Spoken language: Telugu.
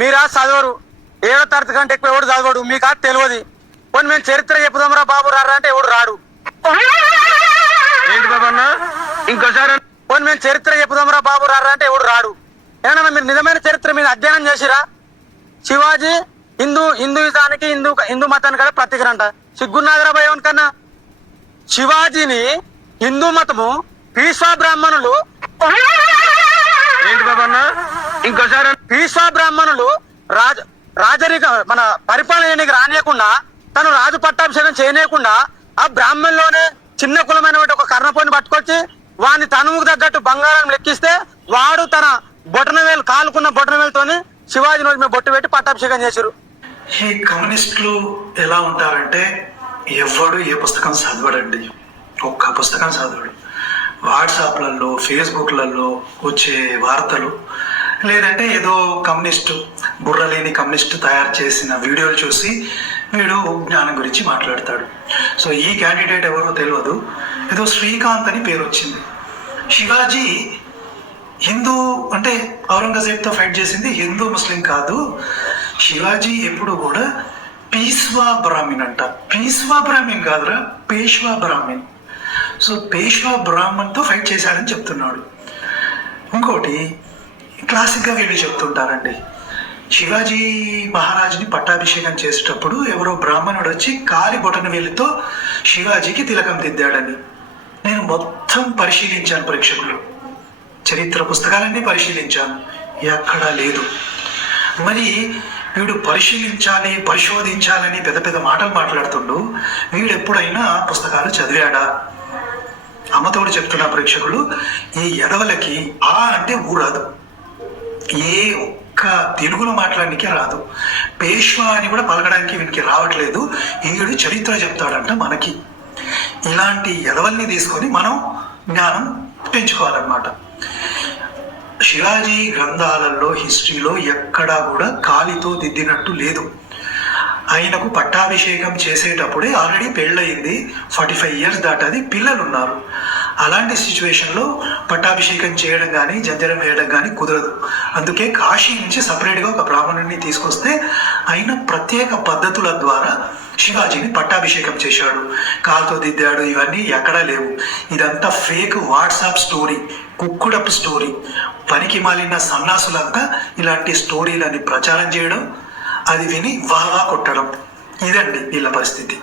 మీరా చదవరు, 7వ తరగతి కంటే ఎక్కువ ఎవడు చదవడు, మీకు అది తెలియదు. పోనీ మేము చరిత్ర చెప్పుదాంరా బాబు రారా అంటే ఎవడు రాడు. ఏంటి బాబు అన్న ఇంకోసారి పోనీ మేము చరిత్ర చెప్పుదాంరా బాబు రారా అంటే ఎవడు రాడు. ఏమన్నా మీరు నిజమైన చరిత్ర మీద అధ్యయనం చేసిరా? శివాజీ హిందూయిజానికి హిందూ మతానికి కూడా ప్రతీకరంట. సిగ్గున్నాగరా భయం కన్నా. శివాజీని హిందూ మతము పీష్వా బ్రాహ్మణులు ఏంటి బాబు అన్న ఇంకోసారి పీష్వా బ్రాహ్మణులు రాజరిక మన పరిపాలనకి రానియకుండా, తను రాజు పట్టాభిషేకం చేయనీయకుండా ఆ బ్రాహ్మణులోనే చిన్న కులమైన ఒక కర్ణపోని పట్టుకొచ్చి వాడిని తనువుకు తగ్గట్టు బంగారం లెక్కిస్తే వాడు తన బొటనవేలు కాలుకున్న బొటనవేలుతోని శివాజీ రోజు మీద బొట్టు పెట్టి పట్టాభిషేకం చేశారు. ఈ కమ్యూనిస్టులు ఎలా ఉంటారంటే ఎవడు ఏ పుస్తకం చదవడండి, ఒక్క పుస్తకం చదవడు. వాట్సాప్లలో ఫేస్బుక్లలో వచ్చే వార్తలు, లేదంటే ఏదో కమ్యూనిస్టు బుర్రలేని కమ్యూనిస్టు తయారు చేసిన వీడియోలు చూసి వీడు జ్ఞానం గురించి మాట్లాడతాడు. సో ఈ క్యాండిడేట్ ఎవరో తెలియదు, ఏదో శ్రీకాంత్ అని పేరు వచ్చింది. శివాజీ హిందూ అంటే ఔరంగజేబ్తో ఫైట్ చేసింది హిందూ ముస్లిం కాదు. శివాజీ ఎప్పుడు కూడా పీష్వా బ్రాహ్మణ్ అంట. పీష్వా బ్రాహ్మణ్ కాదురా, పేష్వా బ్రాహ్మణ్. సో పేష్వా బ్రాహ్మణ్తో ఫైట్ చేశాడని చెప్తున్నాడు. ఇంకోటి క్లాసిక్గా వీళ్ళు చెప్తుంటారండి, శివాజీ మహారాజుని పట్టాభిషేకం చేసేటప్పుడు ఎవరో బ్రాహ్మణుడు వచ్చి కాలి బొటన వేలితో శివాజీకి తిలకం దిద్దాడని. నేను మొత్తం పరిశీలించాను, ప్రేక్షకులు చరిత్ర పుస్తకాలన్నీ పరిశీలించాను, ఎక్కడా లేదు. మరి వీడు పరిశీలించాలి పరిశోధించాలని పెద్ద పెద్ద మాటలు మాట్లాడుతుండు, వీడు ఎప్పుడైనా పుస్తకాలు చదివాడా? అమ్మతోడు చెప్తున్న ప్రేక్షకులు, ఈ ఎదవలకి ఆ అంటే ఊరాదు, ఏ ఒక్క తెలుగులో మాట్లాడడానికి రాదు, పేష్వా అని కూడా పలకడానికి వీనికి రావట్లేదు. ఈడు చరిత్ర చెప్తాడంట మనకి. ఇలాంటి ఎదవల్ని తీసుకొని మనం జ్ఞానం పెంచుకోవాలన్నమాట. శివాజీ గ్రంథాలలో హిస్టరీలో ఎక్కడా కూడా కాలితో దిద్దినట్టు లేదు. ఆయనకు పట్టాభిషేకం చేసేటప్పుడే ఆల్రెడీ పెళ్ళయింది, 45 years దాటది, పిల్లలు ఉన్నారు. అలాంటి సిచ్యువేషన్లో పట్టాభిషేకం చేయడం కానీ జంజరం వేయడం కానీ కుదరదు. అందుకే కాశీ నుంచి సపరేట్గా ఒక బ్రాహ్మణుడిని తీసుకొస్తే ఆయన ప్రత్యేక పద్ధతుల ద్వారా శివాజీని పట్టాభిషేకం చేశాడు, కాలుతో దిద్దాడు. ఇవన్నీ ఎక్కడా లేవు. ఇదంతా ఫేక్ వాట్సాప్ స్టోరీ, కుక్కుడప్ స్టోరీ. పనికి మాలిన సన్నాసులంతా ఇలాంటి స్టోరీలని ప్రచారం చేయడం, అది విని వాహా కొట్టడం, ఇదండి వీళ్ళ పరిస్థితి.